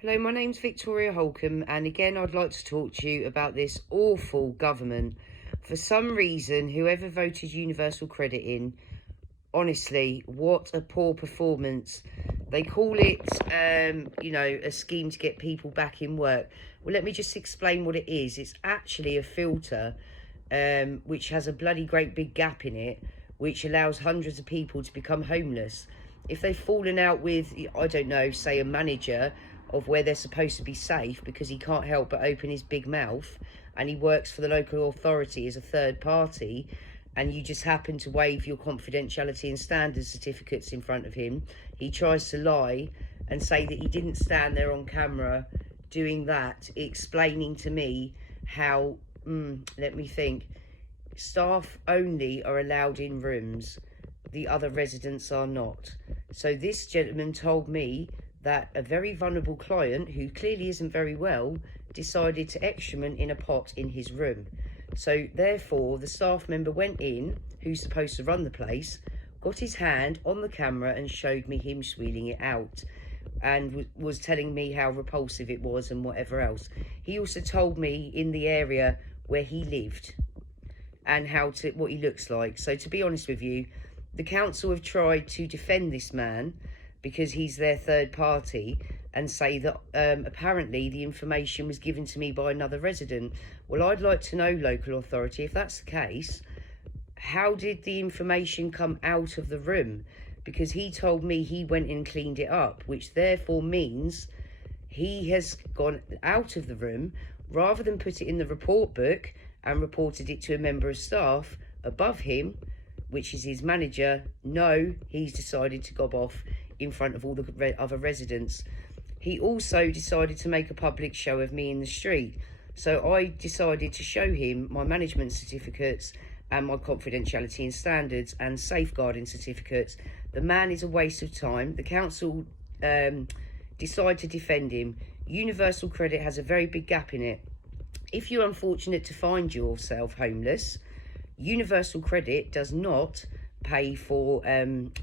Hello, my name's Victoria Holcomb, and again I'd like to talk to you about this awful government. For some reason, whoever voted universal credit in, honestly, what a poor performance. They call it, a scheme to get people back in work. Well, let me just explain what it is. It's actually a filter, which has a bloody great big gap in it, which allows hundreds of people to become homeless. If they've fallen out with, I don't know, say a manager of where they're supposed to be safe because he can't help but open his big mouth and he works for the local authority as a third party, and you just happen to waive your confidentiality and standards certificates in front of him, he tries to lie and say that he didn't stand there on camera doing that, explaining to me how, let me think, staff only are allowed in rooms, the other residents are not. So this gentleman told me that a very vulnerable client, who clearly isn't very well, decided to excrement in a pot in his room. So therefore, the staff member went in, who's supposed to run the place, got his hand on the camera and showed me him squealing it out, and was telling me how repulsive it was and whatever else. He also told me in the area where he lived and what he looks like. So to be honest with you, the council have tried to defend this man because he's their third party, and say that apparently the information was given to me by another resident. Well, I'd like to know, local authority, if that's the case, how did the information come out of the room? Because he told me he went and cleaned it up, which therefore means he has gone out of the room rather than put it in the report book and reported it to a member of staff above him, which is his manager. No, he's decided to gob off in front of all the other residents. He also decided to make a public show of me in the street. So I decided to show him my management certificates and my confidentiality and standards and safeguarding certificates. The man is a waste of time. The council decide to defend him. Universal credit has a very big gap in it. If you're unfortunate to find yourself homeless, universal credit does not pay for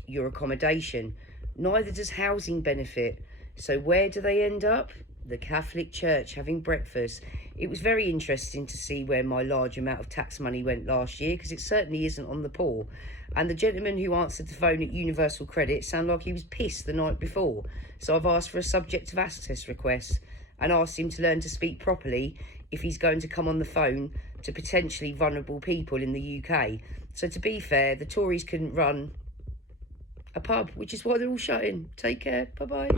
your accommodation. Neither does housing benefit. So where do they end up? The Catholic Church, having breakfast. It was very interesting to see where my large amount of tax money went last year, because it certainly isn't on the poor. And the gentleman who answered the phone at Universal Credit sounded like he was pissed the night before. So I've asked for a subject of access request and asked him to learn to speak properly if he's going to come on the phone to potentially vulnerable people in the UK. So to be fair, the Tories couldn't run a pub, which is why they're all shutting. Take care. Bye-bye.